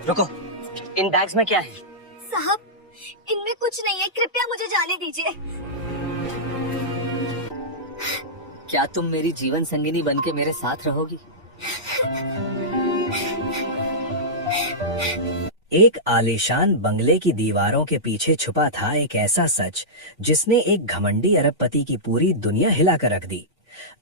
रुको, इन बैग्स में क्या है? साहब, इनमें कुछ नहीं है, कृपया मुझे जाने दीजिए। क्या तुम मेरी जीवन संगिनी बनके मेरे साथ रहोगी? एक आलीशान बंगले की दीवारों के पीछे छुपा था एक ऐसा सच जिसने एक घमंडी अरबपति की पूरी दुनिया हिलाकर रख दी।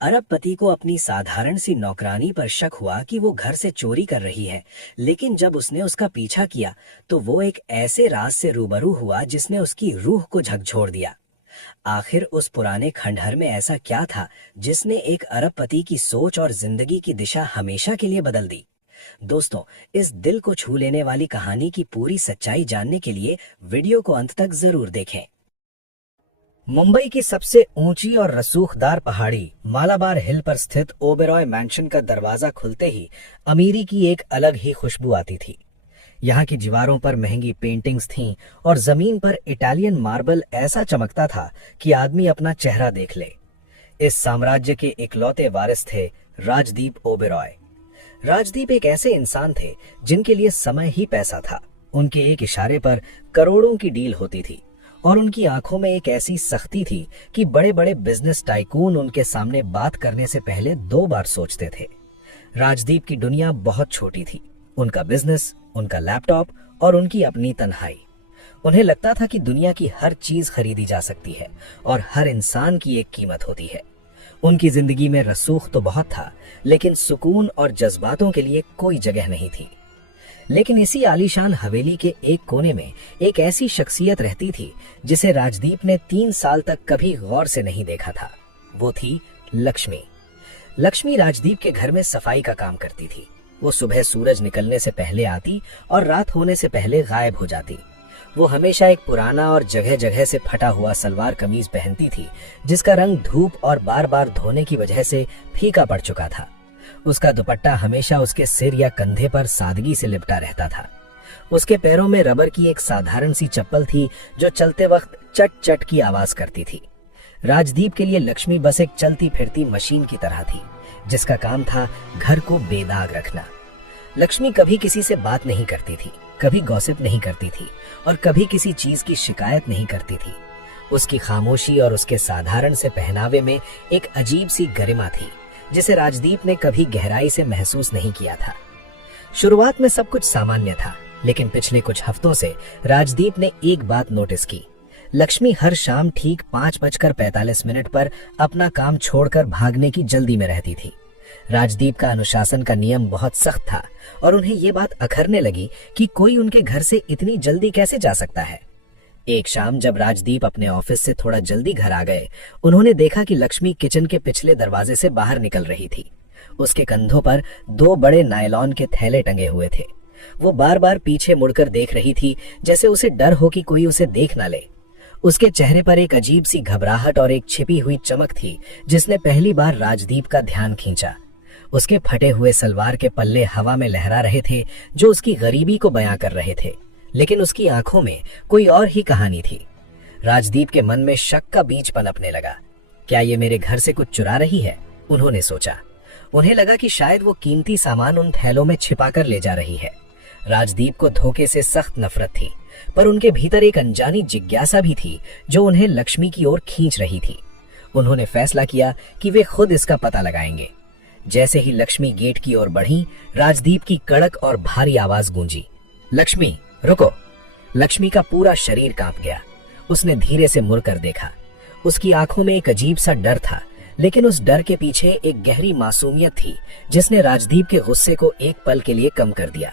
अरबपति को अपनी साधारण सी नौकरानी पर शक हुआ कि वो घर से चोरी कर रही है, लेकिन जब उसने उसका पीछा किया तो वो एक ऐसे राज से रूबरू हुआ जिसने उसकी रूह को झकझोर दिया। आखिर उस पुराने खंडहर में ऐसा क्या था जिसने एक अरबपति की सोच और जिंदगी की दिशा हमेशा के लिए बदल दी? दोस्तों, इस दिल को छू लेने वाली कहानी की पूरी सच्चाई जानने के लिए वीडियो को अंत तक जरूर देखें। मुंबई की सबसे ऊंची और रसूखदार पहाड़ी मालाबार हिल पर स्थित ओबेरॉय मैंशन का दरवाजा खुलते ही अमीरी की एक अलग ही खुशबू आती थी। यहाँ की दीवारों पर महंगी पेंटिंग्स थीं और जमीन पर इटालियन मार्बल ऐसा चमकता था कि आदमी अपना चेहरा देख ले। इस साम्राज्य के इकलौते वारिस थे राजदीप ओबेरॉय। राजदीप एक ऐसे इंसान थे जिनके लिए समय ही पैसा था। उनके एक इशारे पर करोड़ों की डील होती थी और उनकी आंखों में एक ऐसी सख्ती थी कि बड़े बड़े बिजनेस टाइकून उनके सामने बात करने से पहले 2 बार सोचते थे। राजदीप की दुनिया बहुत छोटी थी। उनका बिजनेस, उनका लैपटॉप और उनकी अपनी तन्हाई। उन्हें लगता था कि दुनिया की हर चीज खरीदी जा सकती है और हर इंसान की एक कीमत होती है। उनकी जिंदगी में रसूख तो बहुत था, लेकिन सुकून और जज्बातों के लिए कोई जगह नहीं थी। लेकिन इसी आलीशान हवेली के एक कोने में एक ऐसी शख्सियत रहती थी जिसे राजदीप ने 3 साल तक कभी गौर से नहीं देखा था। वो थी लक्ष्मी। लक्ष्मी राजदीप के घर में सफाई का काम करती थी। वो सुबह सूरज निकलने से पहले आती और रात होने से पहले गायब हो जाती। वो हमेशा एक पुराना और जगह जगह से फटा हुआ सलवार कमीज पहनती थी जिसका रंग धूप और बार बार धोने की वजह से फीका पड़ चुका था। उसका दुपट्टा हमेशा उसके सिर या कंधे पर सादगी से लिपटा रहता था। उसके पैरों में रबर की एक साधारण सी चप्पल थी जो चलते वक्त चट चट की आवाज करती थी। राजदीप के लिए लक्ष्मी बस एक चलती फिरती मशीन की तरह थी जिसका काम था घर को बेदाग रखना। लक्ष्मी कभी किसी से बात नहीं करती थी, कभी गॉसिप नहीं करती थी और कभी किसी चीज की शिकायत नहीं करती थी। उसकी खामोशी और उसके साधारण से पहनावे में एक अजीब सी गरिमा थी जिसे राजदीप ने कभी गहराई से महसूस नहीं किया था। शुरुआत में सब कुछ सामान्य था, लेकिन पिछले कुछ हफ्तों से राजदीप ने एक बात नोटिस की। लक्ष्मी हर शाम ठीक 5:45 पर अपना काम छोड़कर भागने की जल्दी में रहती थी। राजदीप का अनुशासन का नियम बहुत सख्त था और उन्हें ये बात अखरने लगी कि कोई उनके घर से इतनी जल्दी कैसे जा सकता है। एक शाम जब राजदीप अपने ऑफिस से थोड़ा जल्दी घर आ गए, उन्होंने देखा कि लक्ष्मी किचन के पिछले दरवाजे से बाहर निकल रही थी। उसके कंधों पर 2 बड़े नायलॉन के थैले टंगे हुए थे। वो बार बार पीछे मुड़कर देख रही थी जैसे उसे डर हो कि कोई उसे देख ना ले। उसके चेहरे पर एक अजीब सी घबराहट और एक छिपी हुई चमक थी जिसने पहली बार राजदीप का ध्यान खींचा। उसके फटे हुए सलवार के पल्ले हवा में लहरा रहे थे जो उसकी गरीबी को बयां कर रहे थे, लेकिन उसकी आंखों में कोई और ही कहानी थी। राजदीप के मन में शक का बीज पनपने लगा। क्या ये मेरे घर से कुछ चुरा रही है? उन्होंने सोचा। उन्हें लगा कि शायद वो कीमती सामान उन थैलों में छिपाकर ले जा रही है। राजदीप को धोखे से सख्त नफरत थी, पर उनके भीतर एक अनजानी जिज्ञासा भी थी जो उन्हें लक्ष्मी की ओर खींच रही थी। उन्होंने फैसला किया कि वे खुद इसका पता लगाएंगे। जैसे ही लक्ष्मी गेट की ओर बढ़ी, राजदीप की कड़क और भारी आवाज गूंजी, लक्ष्मी रुको। लक्ष्मी का पूरा शरीर कांप गया। उसने धीरे से मुड़कर देखा। उसकी आंखों में एक अजीब सा डर था, लेकिन उस डर के पीछे एक गहरी मासूमियत थी जिसने राजदीप के गुस्से को एक पल के लिए कम कर दिया।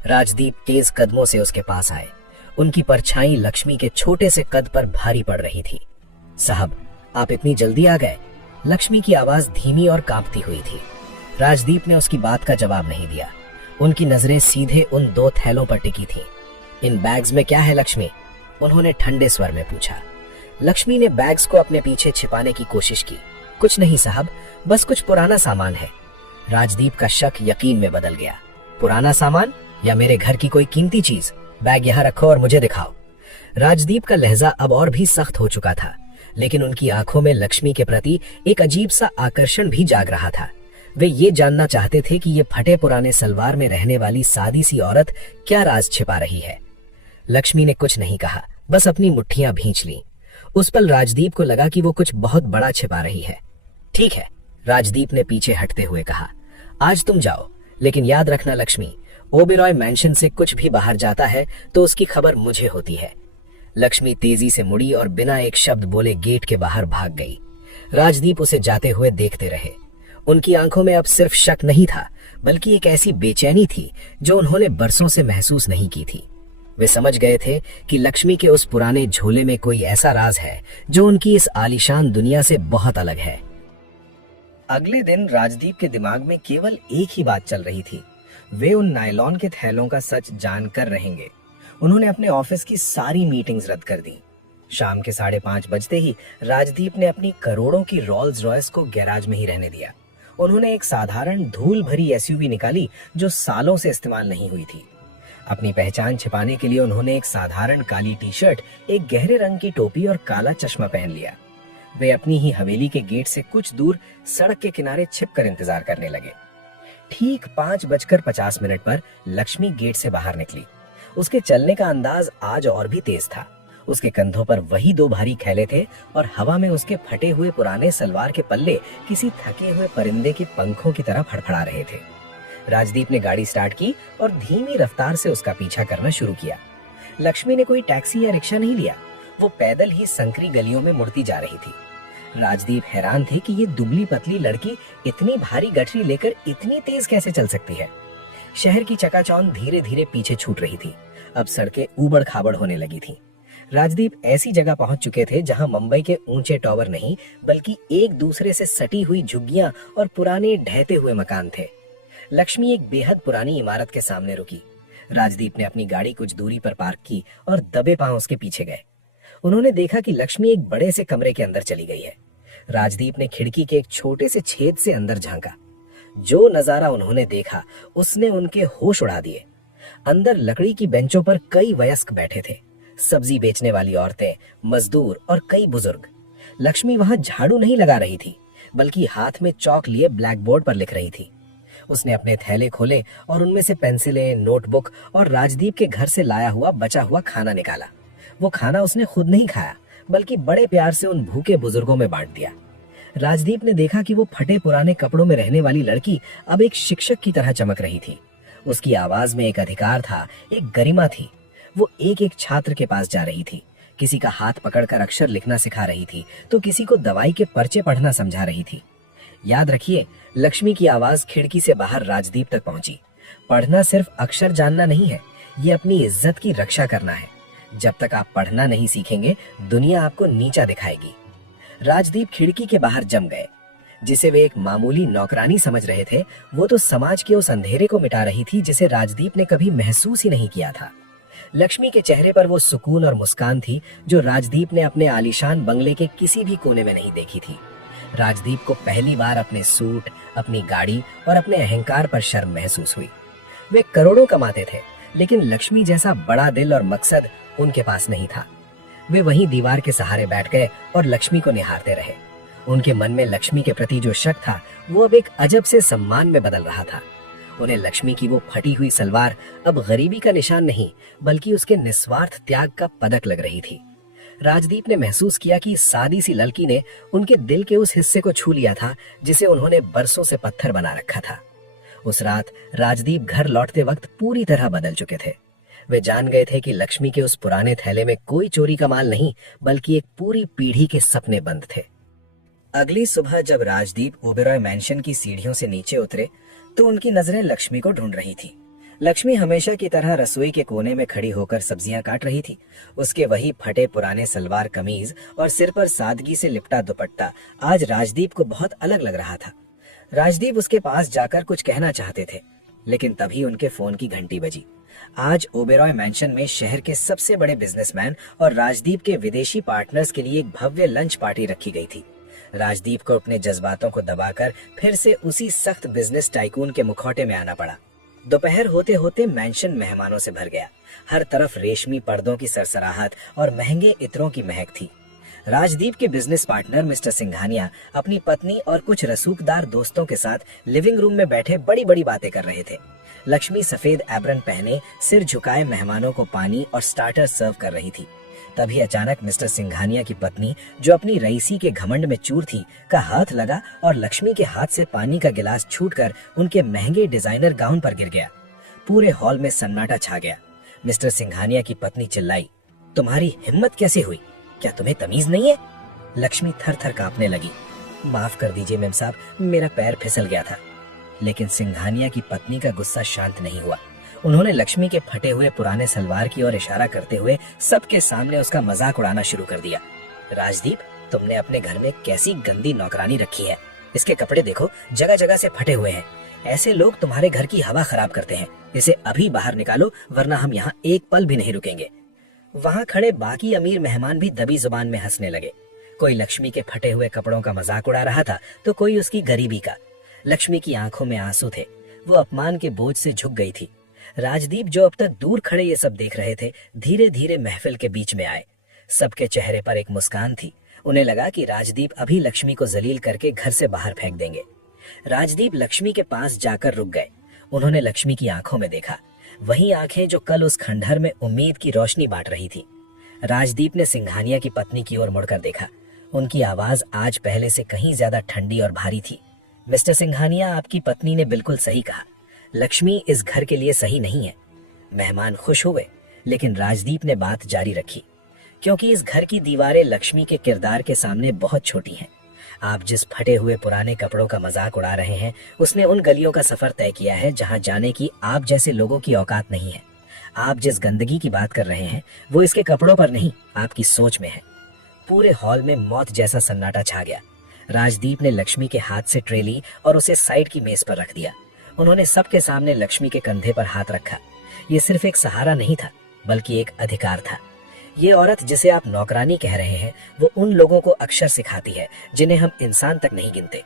राजदीप तेज कदमों से उसके पास आए। उनकी परछाई लक्ष्मी के छोटे से कद पर भारी पड़ रही थी। साहब, आप इतनी जल्दी आ गए? लक्ष्मी की आवाज धीमी और कांपती हुई थी। राजदीप ने उसकी बात का जवाब नहीं दिया। उनकी नजरें सीधे उन 2 थैलों पर टिकी थीं। इन बैग्स में क्या है लक्ष्मी? उन्होंने ठंडे स्वर में पूछा। लक्ष्मी ने बैग्स को अपने पीछे छिपाने की कोशिश की। कुछ नहीं साहब, बस कुछ पुराना सामान है। राजदीप का शक यकीन में बदल गया। पुराना सामान या मेरे घर की कोई कीमती चीज? बैग यहाँ रखो और मुझे दिखाओ। राजदीप का लहजा अब और भी सख्त हो चुका था, लेकिन उनकी आंखों में लक्ष्मी के प्रति एक अजीब सा आकर्षण भी जाग रहा था। वे ये जानना चाहते थे कि ये फटे पुराने सलवार में रहने वाली सादी सी औरत क्या राज छिपा रही है। लक्ष्मी ने कुछ नहीं कहा, बस अपनी मुट्ठियां भींच लीं। उस पल राजदीप को लगा कि वो कुछ बहुत बड़ा छिपा रही है। ठीक है, राजदीप ने पीछे हटते हुए कहा, आज तुम जाओ, लेकिन याद रखना लक्ष्मी, ओबेरॉय मैंशन से कुछ भी बाहर जाता है तो उसकी खबर मुझे होती है। लक्ष्मी तेजी से मुड़ी और बिना एक शब्द बोले गेट के बाहर भाग गई। राजदीप उसे जाते हुए देखते रहे। उनकी आंखों में अब सिर्फ शक नहीं था, बल्कि एक ऐसी बेचैनी थी जो उन्होंने बरसों से महसूस नहीं की थी। वे समझ गए थे कि लक्ष्मी के उस पुराने झोले में कोई ऐसा राज है जो उनकी इस आलीशान दुनिया से बहुत अलग है। अगले दिन राजदीप के दिमाग में केवल एक ही बात चल रही थी, वे उन नायलॉन के थैलों का सच जानकर रहेंगे। उन्होंने अपने ऑफिस की सारी मीटिंग्स रद्द कर दी। शाम के 5:30 बजते ही राजदीप ने अपनी करोड़ों की रोल्स रॉयस को गैराज में ही रहने दिया। उन्होंने एक साधारण धूल भरी एसयूवी निकाली जो सालों से इस्तेमाल नहीं हुई थी। अपनी पहचान छिपाने के लिए उन्होंने एक साधारण काली टी शर्ट, एक गहरे रंग की टोपी और काला चश्मा पहन लिया। वे अपनी ही हवेली के गेट से कुछ दूर सड़क के किनारे छिपकर इंतजार करने लगे। ठीक 5:50 पर लक्ष्मी गेट से बाहर निकली। उसके चलने का अंदाज आज और भी तेज था। उसके कंधों पर वही 2 भारी थैले थे और हवा में उसके फटे हुए पुराने सलवार के पल्ले किसी थके हुए परिंदे के पंखों की तरह फड़फड़ा रहे थे। राजदीप ने गाड़ी स्टार्ट की और धीमी रफ्तार से उसका पीछा करना शुरू किया। लक्ष्मी ने कोई टैक्सी या रिक्शा नहीं लिया, वो पैदल ही संकरी गलियों में मुड़ती जा रही थी। राजदीप हैरान थे कि ये दुबली पतली लड़की इतनी भारी गठरी लेकर इतनी तेज कैसे चल सकती है। शहर की चकाचौंध धीरे धीरे पीछे छूट रही थी। अब सड़कें ऊबड़ खाबड़ होने लगी थीं। राजदीप ऐसी जगह पहुंच चुके थे जहां मुंबई के ऊंचे टावर नहीं, बल्कि एक दूसरे से सटी हुई झुग्गियां और पुराने ढहते हुए मकान थे। लक्ष्मी एक बेहद पुरानी इमारत के सामने रुकी। राजदीप ने अपनी गाड़ी कुछ दूरी पर पार्क की और दबे पांव उसके पीछे गए। उन्होंने देखा कि लक्ष्मी एक बड़े से कमरे के अंदर चली गई है। राजदीप ने खिड़की के एक छोटे से छेद से अंदर झांका। जो नजारा उन्होंने देखा उसने उनके होश उड़ा दिए। अंदर लकड़ी की बेंचों पर कई वयस्क बैठे थे, सब्जी बेचने वाली औरतें, मजदूर और कई बुजुर्ग। लक्ष्मी वहां झाड़ू नहीं लगा रही थी, बल्कि हाथ में चौक लिए ब्लैक बोर्ड पर लिख रही थी। उसने अपने थैले खोले और उनमें से पेंसिलें, नोटबुक और राजदीप के घर से लाया हुआ बचा हुआ खाना निकाला। वो खाना उसने खुद नहीं खाया, बल्कि बड़े प्यार से उन भूखे बुजुर्गों में बांट दिया। राजदीप ने देखा कि वो फटे पुराने कपड़ों में रहने वाली लड़की अब एक शिक्षक की तरह चमक रही थी। उसकी आवाज में एक अधिकार था, एक गरिमा थी। वो एक एक छात्र के पास जा रही थी, किसी का हाथ पकड़कर अक्षर लिखना सिखा रही थी, तो किसी को दवाई के पर्चे पढ़ना समझा रही थी। याद रखिए, लक्ष्मी की आवाज खिड़की से बाहर राजदीप तक पहुंची। पढ़ना सिर्फ अक्षर जानना नहीं है, ये अपनी इज्जत की रक्षा करना है। जब तक आप पढ़ना नहीं सीखेंगे, दुनिया आपको नीचा दिखाएगी। राजदीप खिड़की के बाहर जम गए। जिसे वे एक मामूली नौकरानी समझ रहे थे, वो तो समाज के उस अंधेरे को मिटा रही थी जिसे राजदीप ने कभी महसूस ही नहीं किया था। लक्ष्मी के चेहरे पर वो सुकून और मुस्कान थी जो राजदीप ने अपने आलीशान बंगले के किसी भी कोने में नहीं देखी थी। राजदीप को पहली बार अपने सूट, अपनी गाड़ी और अपने अहंकार पर शर्म महसूस हुई। वे करोड़ों कमाते थे, लेकिन लक्ष्मी जैसा बड़ा दिल और मकसद उनके पास नहीं था। वे वहीं दीवार के सहारे बैठ गए और लक्ष्मी को निहारते रहे। उनके मन में लक्ष्मी के प्रति जो शक था, वो अब एक अजब से सम्मान में बदल रहा था। उन्हें लक्ष्मी की वो फटी हुई सलवार अब गरीबी का निशान नहीं, बल्कि उसके निस्वार्थ त्याग का पदक लग रही थी। राजदीप ने महसूस किया कि सादी सी लड़की ने उनके दिल के उस हिस्से को छू लिया था जिसे उन्होंने बरसों से पत्थर बना रखा था। उस रात राजदीप घर लौटते वक्त पूरी तरह बदल चुके थे। वे जान गए थे कि लक्ष्मी के उस पुराने थैले में कोई चोरी का माल नहीं, बल्कि एक पूरी पीढ़ी के सपने बंद थे। अगली सुबह जब राजदीप ओबेरॉय मैंशन की सीढ़ियों से नीचे उतरे, तो उनकी नजरें लक्ष्मी को ढूंढ रही थी। लक्ष्मी हमेशा की तरह रसोई के कोने में खड़ी होकर सब्जियां काट रही थी। उसके वही फटे पुराने सलवार कमीज और सिर पर सादगी से लिपटा दुपट्टा आज राजदीप को बहुत अलग लग रहा था। राजदीप उसके पास जाकर कुछ कहना चाहते थे, लेकिन तभी उनके फोन की घंटी बजी। आज ओबेरॉय मैंशन में शहर के सबसे बड़े बिजनेसमैन और राजदीप के विदेशी पार्टनर्स के लिए एक भव्य लंच पार्टी रखी गई थी। राजदीप को अपने जज्बातों को दबाकर फिर से उसी सख्त बिजनेस टाइकून के मुखौटे में आना पड़ा। दोपहर होते होते मैंशन मेहमानों से भर गया। हर तरफ रेशमी पर्दों की सरसराहट और महंगे इत्रों की महक थी। राजदीप के बिजनेस पार्टनर मिस्टर सिंघानिया अपनी पत्नी और कुछ रसूखदार दोस्तों के साथ लिविंग रूम में बैठे बड़ी बड़ी बातें कर रहे थे। लक्ष्मी सफेद एप्रन पहने सिर झुकाए मेहमानों को पानी और स्टार्टर सर्व कर रही थी। तभी अचानक मिस्टर सिंघानिया की पत्नी, जो अपनी रईसी के घमंड में चूर थी, का हाथ लगा और लक्ष्मी के हाथ से पानी का गिलास छूटकर उनके महंगे डिजाइनर गाउन पर गिर गया। पूरे हॉल में सन्नाटा छा गया। मिस्टर सिंघानिया की पत्नी चिल्लाई, तुम्हारी हिम्मत कैसे हुई? क्या तुम्हें तमीज नहीं है? लक्ष्मी थर थर कांपने लगी। माफ कर दीजिए मेम साहब, मेरा पैर फिसल गया था। लेकिन सिंघानिया की पत्नी का गुस्सा शांत नहीं हुआ। उन्होंने लक्ष्मी के फटे हुए पुराने सलवार की ओर इशारा करते हुए सबके सामने उसका मजाक उड़ाना शुरू कर दिया। राजदीप, तुमने अपने घर में कैसी गंदी नौकरानी रखी है? इसके कपड़े देखो, जगह जगह से फटे हुए हैं। ऐसे लोग तुम्हारे घर की हवा खराब करते हैं। इसे अभी बाहर निकालो, वरना हम यहाँ एक पल भी नहीं रुकेंगे। वहाँ खड़े बाकी अमीर मेहमान भी दबी जुबान में हंसने लगे। कोई लक्ष्मी के फटे हुए कपड़ों का मजाक उड़ा रहा था तो कोई उसकी गरीबी का। लक्ष्मी की आंखों में आंसू थे। वो अपमान के बोझ से झुक गई थी। राजदीप, जो अब तक दूर खड़े ये सब देख रहे थे, धीरे धीरे महफिल के बीच में आए। सबके चेहरे पर एक मुस्कान थी। उन्हें लगा कि राजदीप अभी लक्ष्मी को जलील करके घर से बाहर फेंक देंगे। राजदीप लक्ष्मी के पास जाकर रुक गए। उन्होंने लक्ष्मी की आंखों में देखा, वही आंखें जो कल उस खंडहर में उम्मीद की रोशनी बांट रही थी। राजदीप ने सिंघानिया की पत्नी की ओर मुड़कर देखा। उनकी आवाज आज पहले से कहीं ज्यादा ठंडी और भारी थी। मिस्टर सिंघानिया, आपकी पत्नी ने बिल्कुल सही कहा। लक्ष्मी इस घर के लिए सही नहीं है। मेहमान खुश हुए, लेकिन राजदीप ने बात जारी रखी, क्योंकि इस घर की दीवारें लक्ष्मी के किरदार के सामने बहुत छोटी हैं। आप जिस फटे हुए पुराने कपड़ों का मजाक उड़ा रहे हैं, उसने उन गलियों का सफर तय किया है जहां जाने की आप जैसे लोगों की औकात नहीं है। आप जिस गंदगी की बात कर रहे हैं, वो इसके कपड़ों पर नहीं, आपकी सोच में है। पूरे हॉल में मौत जैसा सन्नाटा छा गया। राजदीप ने लक्ष्मी के हाथ से ट्रे ली और उसे साइड की मेज पर रख दिया। उन्होंने सबके सामने लक्ष्मी के कंधे पर हाथ रखा। ये सिर्फ एक सहारा नहीं था, बल्कि एक अधिकार था। ये औरत जिसे आप नौकरानी कह रहे हैं, वो उन लोगों को अक्षर सिखाती है जिन्हें हम इंसान तक नहीं गिनते।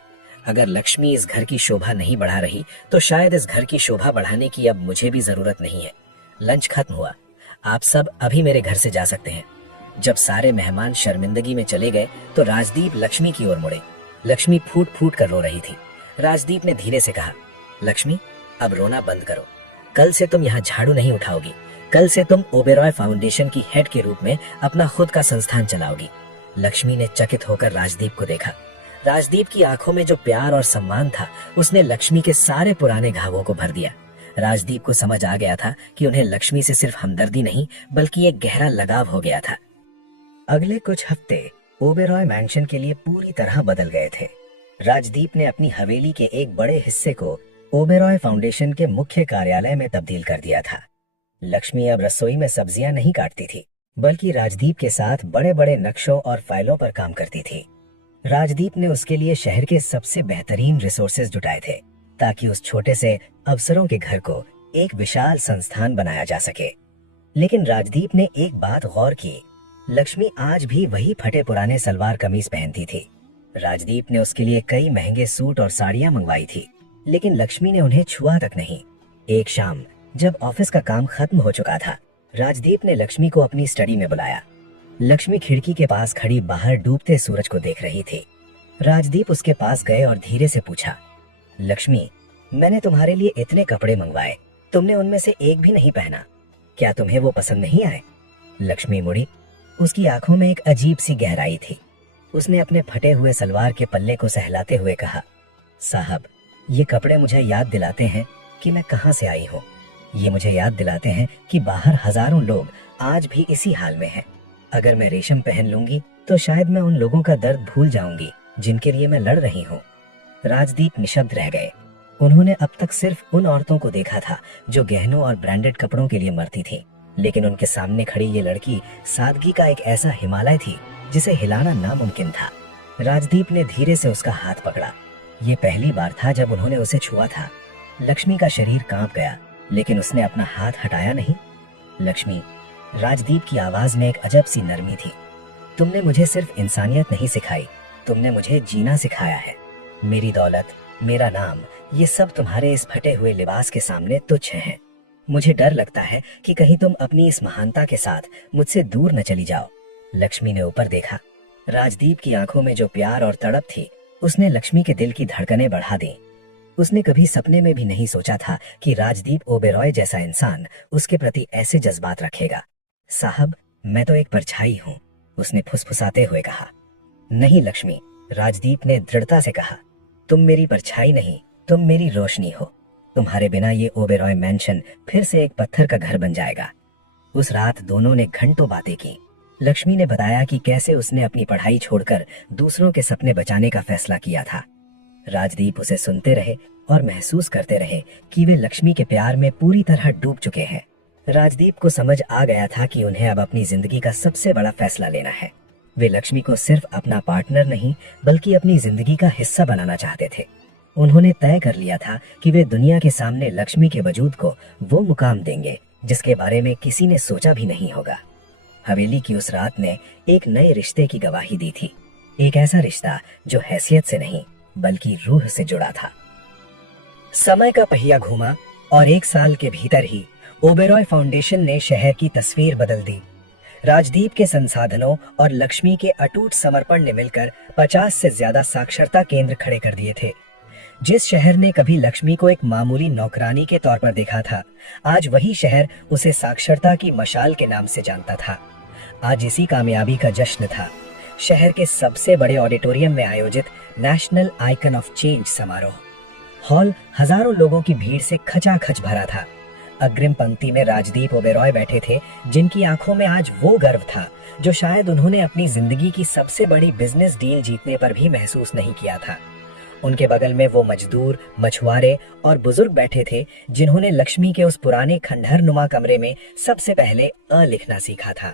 अगर लक्ष्मी इस घर की शोभा नहीं बढ़ा रही, तो शायद इस घर की शोभा बढ़ाने की अब मुझे भी जरूरत नहीं है। लंच खत्म हुआ। आप सब अभी मेरे घर से जा सकते हैं। जब सारे मेहमान शर्मिंदगी में चले गए, तो राजदीप लक्ष्मी की ओर मुड़े। लक्ष्मी फूट फूट कर रो रही थी। राजदीप ने धीरे से कहा, लक्ष्मी, अब रोना बंद करो। कल से तुम यहाँ झाड़ू नहीं उठाओगी। कल से तुम ओबेरॉय फाउंडेशन की हेड के रूप में अपना खुद का संस्थान चलाओगी। लक्ष्मी ने चकित होकर राजदीप को देखा। राजदीप की आंखों में जो प्यार और सम्मान था, उसने लक्ष्मी के सारे पुराने घावों को भर दिया। राजदीप को समझ आ गया था कि उन्हें लक्ष्मी से सिर्फ हमदर्दी नहीं, बल्कि एक गहरा लगाव हो गया था। अगले कुछ हफ्ते ओबेरॉय मैंशन के लिए पूरी तरह बदल गए थे। राजदीप ने अपनी हवेली के एक बड़े हिस्से को ओबेरॉय फाउंडेशन के मुख्य कार्यालय में तब्दील कर दिया था। लक्ष्मी अब रसोई में सब्जियां नहीं काटती थी, बल्कि राजदीप के साथ बड़े बड़े नक्शों और फाइलों पर काम करती थी। राजदीप ने उसके लिए शहर के सबसे बेहतरीन रिसोर्सेज जुटाए थे, ताकि उस छोटे से अफसरों के घर को एक विशाल संस्थान बनाया जा सके। लेकिन राजदीप ने एक बात गौर की, लक्ष्मी आज भी वही फटे पुराने सलवार कमीज पहनती थी। राजदीप ने उसके लिए कई महंगे सूट और साड़ियां मंगवाई थी, लेकिन लक्ष्मी ने उन्हें छुआ तक नहीं। एक शाम जब ऑफिस का काम खत्म हो चुका था, राजदीप ने लक्ष्मी को अपनी स्टडी में बुलाया। लक्ष्मी खिड़की के पास खड़ी बाहर डूबते सूरज को देख रही थी। राजदीप उसके पास गए और धीरे से पूछा, लक्ष्मी, मैंने तुम्हारे लिए इतने कपड़े मंगवाए, तुमने उनमें से एक भी नहीं पहना। क्या तुम्हें वो पसंद नहीं आए? लक्ष्मी मुड़ी। उसकी आंखों में एक अजीब सी गहराई थी। उसने अपने फटे हुए सलवार के पल्ले को सहलाते हुए कहा, साहब, ये कपड़े मुझे याद दिलाते हैं कि मैं कहाँ से आई हूँ। ये मुझे याद दिलाते हैं कि बाहर हजारों लोग आज भी इसी हाल में हैं। अगर मैं रेशम पहन लूंगी तो शायद मैं उन लोगों का दर्द भूल जाऊंगी जिनके लिए मैं लड़ रही हूँ। राजदीप निशब्द रह गए। उन्होंने अब तक सिर्फ उन औरतों को देखा था जो गहनों और ब्रांडेड कपड़ों के लिए मरती थी, लेकिन उनके सामने खड़ी ये लड़की सादगी का एक ऐसा हिमालय थी जिसे हिलाना नामुमकिन था। राजदीप ने धीरे से उसका हाथ पकड़ा। ये पहली बार था जब उन्होंने उसे छुआ था। लक्ष्मी का शरीर कांप गया, लेकिन उसने अपना हाथ हटाया नहीं। लक्ष्मी, राजदीप की आवाज में एक अजब सी नरमी थी। तुमने मुझे सिर्फ इंसानियत नहीं सिखाई, तुमने मुझे जीना सिखाया है। मेरी दौलत, मेरा नाम, ये सब तुम्हारे इस फटे हुए लिबास के सामने तुच्छ हैं। मुझे डर लगता है कि कहीं तुम अपनी इस महानता के साथ मुझसे दूर न चली जाओ। लक्ष्मी ने ऊपर देखा। राजदीप की आंखों में जो प्यार और तड़प थी, उसने लक्ष्मी के दिल की धड़कनें बढ़ा दी। उसने कभी सपने में भी नहीं सोचा था कि राजदीप ओबेरॉय जैसा इंसान उसके प्रति ऐसे जज्बात रखेगा। साहब, मैं तो एक परछाई हूँ, उसने फुसफुसाते हुए कहा। नहीं लक्ष्मी, राजदीप ने दृढ़ता से कहा, तुम मेरी परछाई नहीं, तुम मेरी रोशनी हो। तुम्हारे बिना ये ओबेरॉय मैंशन फिर से एक पत्थर का घर बन जाएगा। उस रात दोनों ने घंटों बातें की। लक्ष्मी ने बताया कि कैसे उसने अपनी पढ़ाई छोड़कर दूसरों के सपने बचाने का फैसला किया था। राजदीप उसे सुनते रहे और महसूस करते रहे कि वे लक्ष्मी के प्यार में पूरी तरह डूब चुके हैं। राजदीप को समझ आ गया था कि उन्हें अब अपनी जिंदगी का सबसे बड़ा फैसला लेना है। वे लक्ष्मी को सिर्फ अपना पार्टनर नहीं बल्कि अपनी जिंदगी का हिस्सा बनाना चाहते थे। उन्होंने तय कर लिया था कि वे दुनिया के सामने लक्ष्मी के वजूद को वो मुकाम देंगे जिसके बारे में किसी ने सोचा भी नहीं होगा। हवेली की उस रात ने एक नए रिश्ते की गवाही दी थी, एक ऐसा रिश्ता जो हैसियत से नहीं बल्कि रूह से जुड़ा था। समय का पहिया घूमा और 1 साल के भीतर ही ओबेरॉय फाउंडेशन ने शहर की तस्वीर बदल दी। राजदीप के संसाधनों और लक्ष्मी के अटूट समर्पण ने मिलकर 50 से ज्यादा साक्षरता केंद्र खड़े कर दिए थे। जिस शहर ने कभी लक्ष्मी को एक मामूली नौकरानी के तौर पर देखा था, आज वही शहर उसे साक्षरता की मशाल के नाम से जानता था। आज इसी कामयाबी का जश्न था। शहर के सबसे बड़े ऑडिटोरियम में आयोजित नेशनल आइकन ऑफ चेंज समारोह। हॉल हजारों लोगों की भीड़ से खचाखच भरा था। अग्रिम पंक्ति में राजदीप ओबेरॉय बैठे थे, जिनकी आंखों में आज वो गर्व था जो शायद उन्होंने अपनी जिंदगी की सबसे बड़ी बिजनेस डील जीतने पर भी महसूस नहीं किया था। उनके बगल में वो मजदूर, मछुआरे और बुजुर्ग बैठे थे जिन्होंने लक्ष्मी के उस पुराने खंडहर नुमा कमरे में सबसे पहले अ लिखना सीखा था।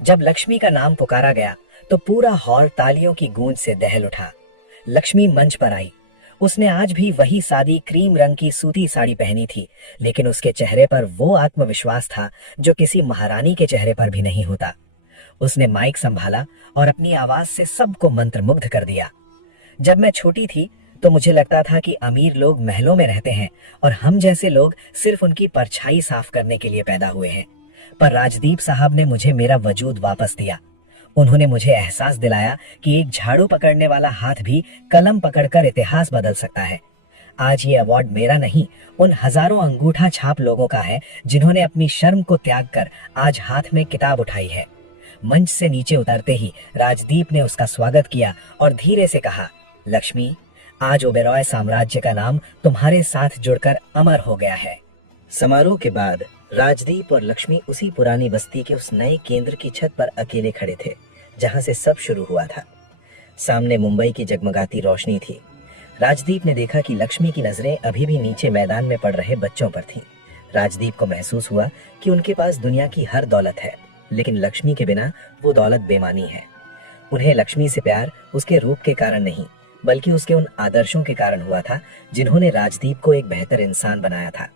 जब लक्ष्मी का नाम पुकारा गया तो पूरा हॉल तालियों की गूंज से दहल उठा। लक्ष्मी मंच पर आई। उसने आज भी वही सादी क्रीम रंग की सूती साड़ी पहनी थी, लेकिन उसके चेहरे पर वो आत्मविश्वास था जो किसी महारानी के चेहरे पर भी नहीं होता। उसने माइक संभाला और अपनी आवाज से सबको मंत्रमुग्ध कर दिया। जब मैं छोटी थी तो मुझे लगता था कि अमीर लोग महलों में रहते हैं और हम जैसे लोग सिर्फ उनकी परछाई साफ करने के लिए पैदा हुए हैं। पर राजदीप साहब ने मुझे मेरा वजूद वापस दिया। उन्होंने मुझे एहसास दिलाया कि एक झाड़ू पकड़ने वाला हाथ भी कलम पकड़कर इतिहास बदल सकता है। आज ये अवार्ड मेरा नहीं, उन हजारों अंगूठा छाप लोगों का है जिन्होंने अपनी शर्म को त्याग कर आज हाथ में किताब उठाई है। मंच से नीचे उतरते ही राजदीप ने उसका स्वागत किया और धीरे से कहा, लक्ष्मी, आज ओबेरॉय साम्राज्य का नाम तुम्हारे साथ जुड़कर अमर हो गया है। समारोह के बाद राजदीप और लक्ष्मी उसी पुरानी बस्ती के उस नए केंद्र की छत पर अकेले खड़े थे जहां से सब शुरू हुआ था। सामने मुंबई की जगमगाती रोशनी थी। राजदीप ने देखा कि लक्ष्मी की नजरें अभी भी नीचे मैदान में पड़ रहे बच्चों पर थीं। राजदीप को महसूस हुआ कि उनके पास दुनिया की हर दौलत है, लेकिन लक्ष्मी के बिना वो दौलत बेमानी है। उन्हें लक्ष्मी से प्यार उसके रूप के कारण नहीं बल्कि उसके उन आदर्शों के कारण हुआ था जिन्होंने राजदीप को एक बेहतर इंसान बनाया था।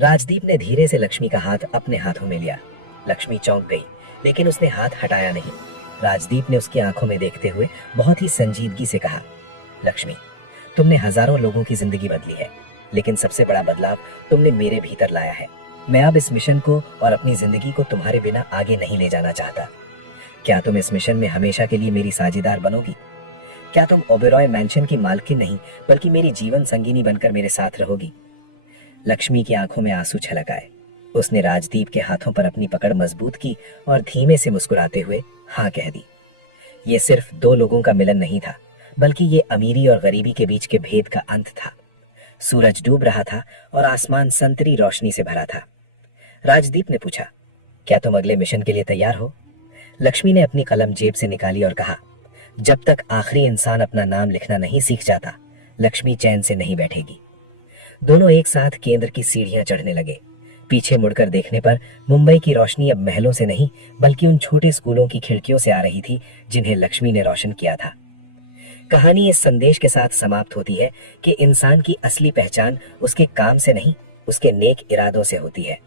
राजदीप ने धीरे से लक्ष्मी का हाथ अपने हाथों में लिया। लक्ष्मी चौंक गई, लेकिन उसने हाथ हटाया नहीं। राजदीप ने उसकी आंखों में देखते हुए बहुत ही संजीदगी से कहा, लक्ष्मी, तुमने हजारों लोगों की जिंदगी बदली है, लेकिन सबसे बड़ा बदलाव तुमने मेरे भीतर लाया है। मैं अब इस मिशन को और अपनी जिंदगी को तुम्हारे बिना आगे नहीं ले जाना चाहता। क्या तुम इस मिशन में हमेशा के लिए मेरी साझेदार बनोगी? क्या तुम ओबेरॉय मैंशन की मालकिन नहीं बल्कि मेरी जीवन संगिनी बनकर मेरे साथ रहोगी? लक्ष्मी की आंखों में आंसू छलक आए। उसने राजदीप के हाथों पर अपनी पकड़ मजबूत की और धीमे से मुस्कुराते हुए हाँ कह दी। ये सिर्फ दो लोगों का मिलन नहीं था, बल्कि ये अमीरी और गरीबी के बीच के भेद का अंत था। सूरज डूब रहा था और आसमान संतरी रोशनी से भरा था। राजदीप ने पूछा, क्या तुम अगले मिशन के लिए तैयार हो? लक्ष्मी ने अपनी कलम जेब से निकाली और कहा, जब तक आखिरी इंसान अपना नाम लिखना नहीं सीख जाता, लक्ष्मी चैन से नहीं बैठेगी। दोनों एक साथ केंद्र की सीढ़ियां चढ़ने लगे। पीछे मुड़कर देखने पर मुंबई की रोशनी अब महलों से नहीं बल्कि उन छोटे स्कूलों की खिड़कियों से आ रही थी जिन्हें लक्ष्मी ने रोशन किया था। कहानी इस संदेश के साथ समाप्त होती है कि इंसान की असली पहचान उसके काम से नहीं, उसके नेक इरादों से होती है।